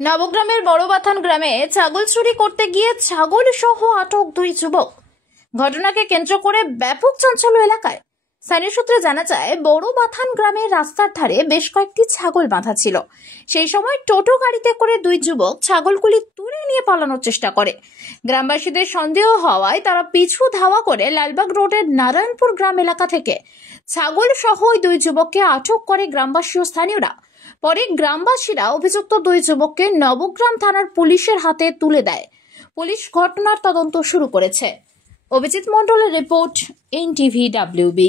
নবগ্রামের বড়বাথান গ্রামে ছাগল চুরি করতে গিয়ে ছাগল সহ আটক দুই যুবক। ঘটনাকে কেন্দ্র করে ব্যাপক চাঞ্চল্য এলাকায়। স্থানীয় সূত্রে জানা যায়, বড়বাথান গ্রামের রাস্তার ধারে বেশ কয়েকটি ছাগল বাঁধা ছিল। সেই সময় টোটো গাড়িতে করে দুই যুবক ছাগলগুলি তুলে নিয়ে পালানোর চেষ্টা করে। গ্রামবাসীদের সন্দেহ হওয়ায় তারা পিছু ধাওয়া করে লালবাগ রোডের নারায়ণপুর গ্রাম এলাকা থেকে ছাগল সহ ওই দুই যুবককে আটক করে গ্রামবাসী ও স্থানীয়রা। পরে গ্রামবাসীরা অভিযুক্ত দুই যুবককে নবগ্রাম থানার পুলিশের হাতে তুলে দেয়। পুলিশ ঘটনার তদন্ত শুরু করেছে। অভিজিৎ মণ্ডলের রিপোর্ট, NTV/WB।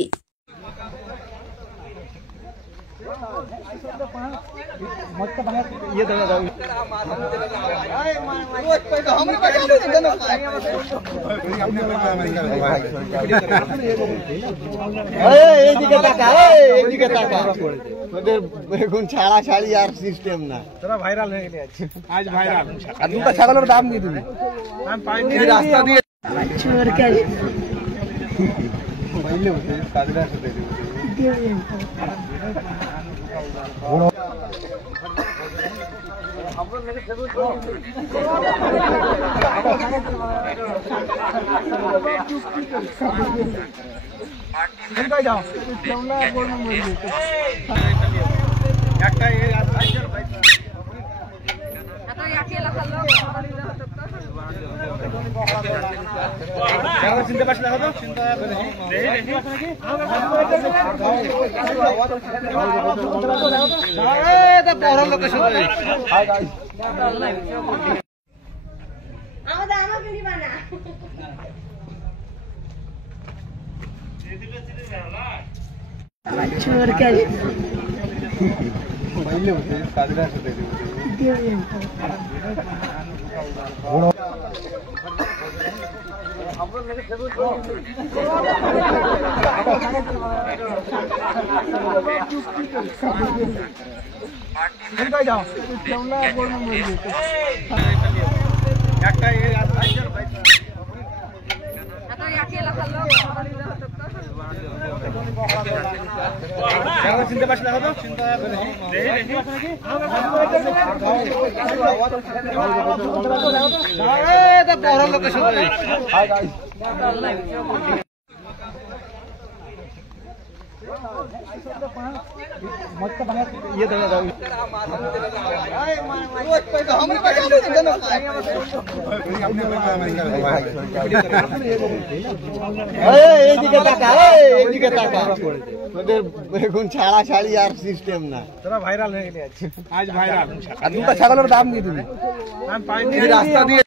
এখন ছাড়া ছাড়ি আর সিস্টেম না, তোরা ভাইরাল হয়ে গেলে আজ ভাইরাল। আর দুটো ছাগলের দাম কি তুমি? আমি পাইনি রাস্তা দিয়ে যাও চিনতে পারছি না যাও চিনতে পারছি না এইদিকে টাকা, এইদিকে টাকা। তোদের এখন ছাড়া ছাড়ি আর সিস্টেম না, তোরা ভাইরাল হয়ে গেলে আজ ভাইরাল। আর দুটো ছাগলের দাম কি তুমি? আমি পাইনি রাস্তা দিয়ে